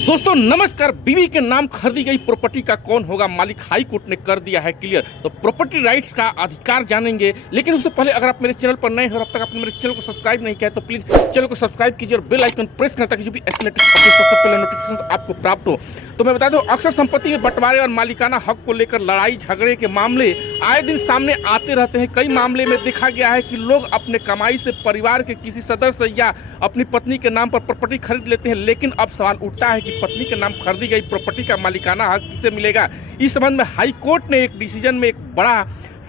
दोस्तों नमस्कार। बीवी के नाम खरीदी गई प्रॉपर्टी का कौन होगा मालिक, हाई कोर्ट ने कर दिया है क्लियर। तो प्रॉपर्टी राइट्स का अधिकार जानेंगे, लेकिन उससे पहले अगर आप मेरे चैनल पर नए हो और अब तक आपने मेरे चैनल को सब्सक्राइब नहीं किया तो प्लीज चैनल को सब्सक्राइब कीजिए और बेल आइकन प्रेस करें ताकि जो भी ऐसे सबसे पहले नोटिफिकेशन आपको प्राप्त हो। तो मैं बता दूं, अक्सर संपत्ति में बंटवारे और मालिकाना हक को लेकर लड़ाई झगड़े के मामले आए दिन सामने आते रहते हैं। कई मामले में देखा गया है कि लोग अपने कमाई से परिवार के किसी सदस्य या अपनी पत्नी के नाम पर प्रॉपर्टी खरीद लेते हैं, लेकिन अब सवाल उठता है कि पत्नी के नाम खरीदी गई प्रॉपर्टी का मालिकाना हक किसे मिलेगा। इस संबंध में हाई कोर्ट ने एक डिसीजन में एक बड़ा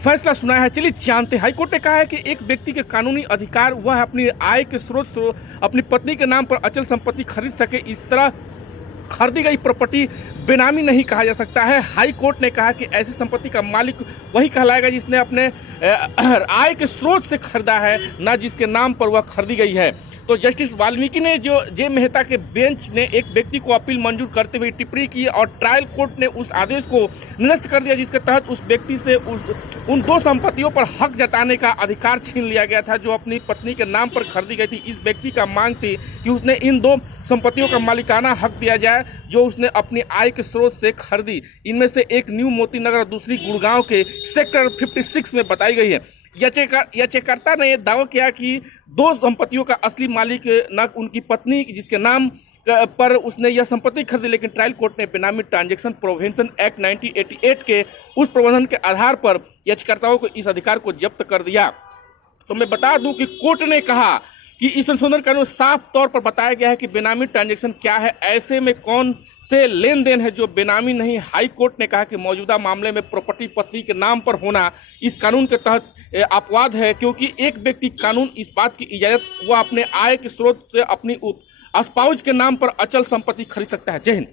फैसला सुनाया है। चलिए जानते हैं। हाई कोर्ट ने कहा है कि एक व्यक्ति के कानूनी अधिकार वह है अपनी आय के स्रोत से अपनी पत्नी के नाम पर अचल संपत्ति खरीद सके। इस तरह खरीदी गई प्रॉपर्टी बेनामी नहीं कहा जा सकता है। हाई कोर्ट ने कहा कि ऐसी संपत्ति का मालिक वही कहलाएगा जिसने अपने आय के स्रोत से खरीदा है, ना जिसके नाम पर वह खरीदी गई है। तो जस्टिस वाल्मीकि ने जो जे मेहता के बेंच ने एक व्यक्ति को अपील मंजूर करते हुए टिप्पणी की और ट्रायल कोर्ट ने उस आदेश को निरस्त कर दिया जिसके तहत उस व्यक्ति से उन दो संपत्तियों पर हक जताने का अधिकार छीन लिया गया था जो अपनी पत्नी के नाम पर खरीदी गई थी। इस व्यक्ति का मांग थी कि उसने इन दो संपत्तियों का मालिकाना हक दिया जाए जो उसने अपनी आय के स्रोत से खरीदी। इनमें से एक न्यू मोती नगर और दूसरी गुड़गांव के सेक्टर 56 में बताई गई है। याचिकाकर्ता ने यह दावा किया कि दो संपत्तियों का असली मालिक न उनकी पत्नी जिसके नाम पर उसने यह संपत्ति खरीदी, लेकिन ट्रायल कोर्ट ने बेनामी ट्रांजैक्शन प्रिवेंशन एक्ट 1988 के उस प्रबंधन के आधार पर याचिकाकर्ताओं को इस अधिकार को जब्त कर दिया। तो मैं बता दूं कि कोर्ट ने कहा कि इस संशोधन कानून साफ तौर पर बताया गया है कि बेनामी ट्रांजैक्शन क्या है, ऐसे में कौन से लेन देन है जो बेनामी नहीं। हाई कोर्ट ने कहा कि मौजूदा मामले में प्रॉपर्टी पत्नी के नाम पर होना इस कानून के तहत अपवाद है, क्योंकि एक व्यक्ति कानून इस बात की इजाजत वह अपने आय के स्रोत से अपनी स्पाउस के नाम पर अचल संपत्ति खरीद सकता है। जय हिंद।